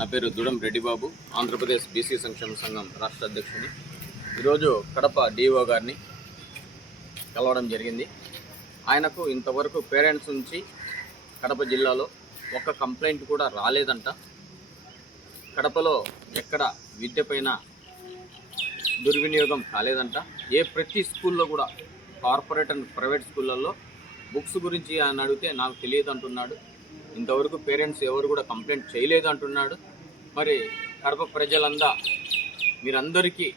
నా పేరు దుడం రెడ్డిబాబు, ఆంధ్రప్రదేశ్ బీసీ సంక్షేమ సంఘం రాష్ట్ర అధ్యక్షుని. ఈరోజు కడప డిఓ గారిని కలవడం జరిగింది. ఆయనకు ఇంతవరకు పేరెంట్స్ నుంచి కడప జిల్లాలో ఒక్క కంప్లైంట్ కూడా రాలేదంట. కడపలో ఎక్కడ విద్య పైన దుర్వినియోగం కాలేదంట. ప్రతి స్కూల్లో కూడా కార్పొరేట్ అండ్ ప్రైవేట్ స్కూళ్ళల్లో బుక్స్ గురించి ఆయన అడిగితే నాకు తెలియదు అంటున్నాడు. ఇంతవరకు పేరెంట్స్ ఎవరు కూడా కంప్లైంట్ చేయలేదు అంటున్నాడు. మరి కడప మీరందరికీ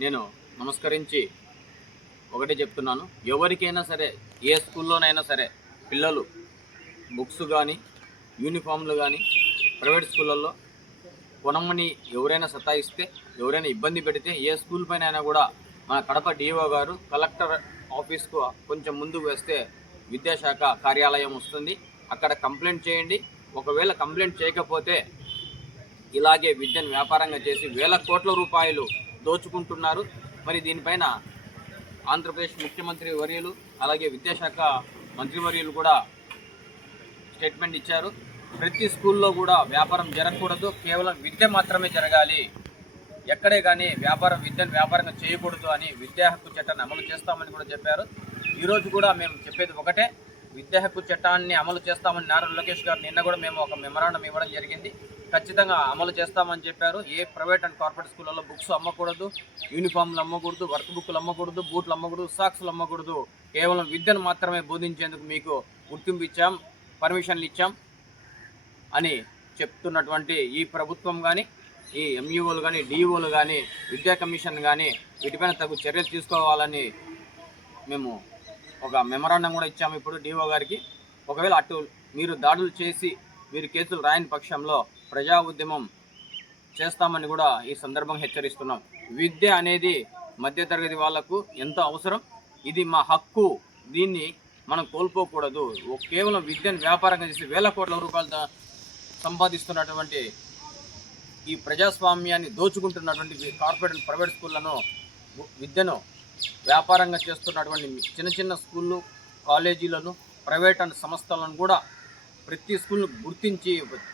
నేను నమస్కరించి ఒకటే చెప్తున్నాను, ఎవరికైనా సరే ఏ స్కూల్లోనైనా సరే పిల్లలు బుక్స్ కానీ యూనిఫామ్లు కానీ ప్రైవేట్ స్కూళ్ళల్లో కొనమని ఎవరైనా సతాయిస్తే, ఎవరైనా ఇబ్బంది పెడితే ఏ స్కూల్ పైన అయినా కూడా మన కడప డిఓ గారు కలెక్టర్ ఆఫీస్కు కొంచెం ముందుకు వేస్తే విద్యాశాఖ కార్యాలయం వస్తుంది. అక్కడ కంప్లైంట్ చేయండి. ఒకవేళ కంప్లైంట్ చేయకపోతే ఇలాగే విద్యను వ్యాపారంగా చేసి వేల కోట్ల రూపాయలు దోచుకుంటున్నారు. మరి దీనిపైన ఆంధ్రప్రదేశ్ ముఖ్యమంత్రి వర్యులు అలాగే విద్యాశాఖ మంత్రివర్యులు కూడా స్టేట్మెంట్ ఇచ్చారు. ప్రతి స్కూల్లో కూడా వ్యాపారం జరగకూడదు, కేవలం విద్య మాత్రమే జరగాలి, ఎక్కడే కానీ విద్యను వ్యాపారంగా చేయకూడదు అని విద్యా హక్కు చట్టాన్ని అమలు చేస్తామని కూడా చెప్పారు. ఈరోజు కూడా మేము చెప్పేది ఒకటే, విద్యా హక్కు చట్టాన్ని అమలు చేస్తామని నారా లోకేష్ గారు నిన్న కూడా మేము ఒక మెమరాండం ఇవ్వడం జరిగింది. ఖచ్చితంగా అమలు చేస్తామని చెప్పారు. ఏ ప్రైవేట్ అండ్ కార్పొరేట్ స్కూళ్ళలో బుక్స్ అమ్మకూడదు, యూనిఫామ్లు అమ్మకూడదు, వర్క్ బుక్లు అమ్మకూడదు, బూట్లు అమ్మకూడదు, సాక్స్లు అమ్మకూడదు, కేవలం విద్యను మాత్రమే బోధించేందుకు మీకు గుర్తింపు ఇచ్చాం, పర్మిషన్లు ఇచ్చాం అని చెప్తున్నటువంటి ఈ ప్రభుత్వం కానీ, ఈ ఎంఈఓలు కానీ, డిఈఓలు కానీ, విద్యా కమిషన్ కానీ వీటిపైన తగు చర్యలు తీసుకోవాలని మేము ఒక మెమరాండం కూడా ఇచ్చాము ఇప్పుడు డిఓ గారికి. ఒకవేళ అటు మీరు దాడులు చేసి మీరు కేసులు రాయని పక్షంలో ప్రజా ఉద్యమం చేస్తామని కూడా ఈ సందర్భంగా హెచ్చరిస్తున్నాం. విద్య అనేది మధ్యతరగతి వాళ్లకు ఎంతో అవసరం. ఇది మా హక్కు, దీన్ని మనం కోల్పోకూడదు. కేవలం విద్యను వ్యాపారంగా చేసి వేల కోట్ల రూపాయలు సంపాదిస్తున్నటువంటి ఈ ప్రజాస్వామ్యాన్ని దోచుకుంటున్నటువంటి కార్పొరేట్ ప్రైవేట్ స్కూళ్లను, విద్యను వ్యాపారంగా చేస్తున్నటువంటి చిన్న చిన్న స్కూళ్ళు, కాలేజీలను, ప్రైవేట్ అండ్ సంస్థలను కూడా ప్రతి స్కూల్ను గుర్తించి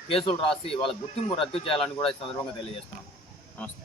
కేసులు రాసి వాళ్ళ గుర్తింపు రద్దు చేయాలని కూడా ఈ సందర్భంగా తెలియజేస్తున్నాం. నమస్తే.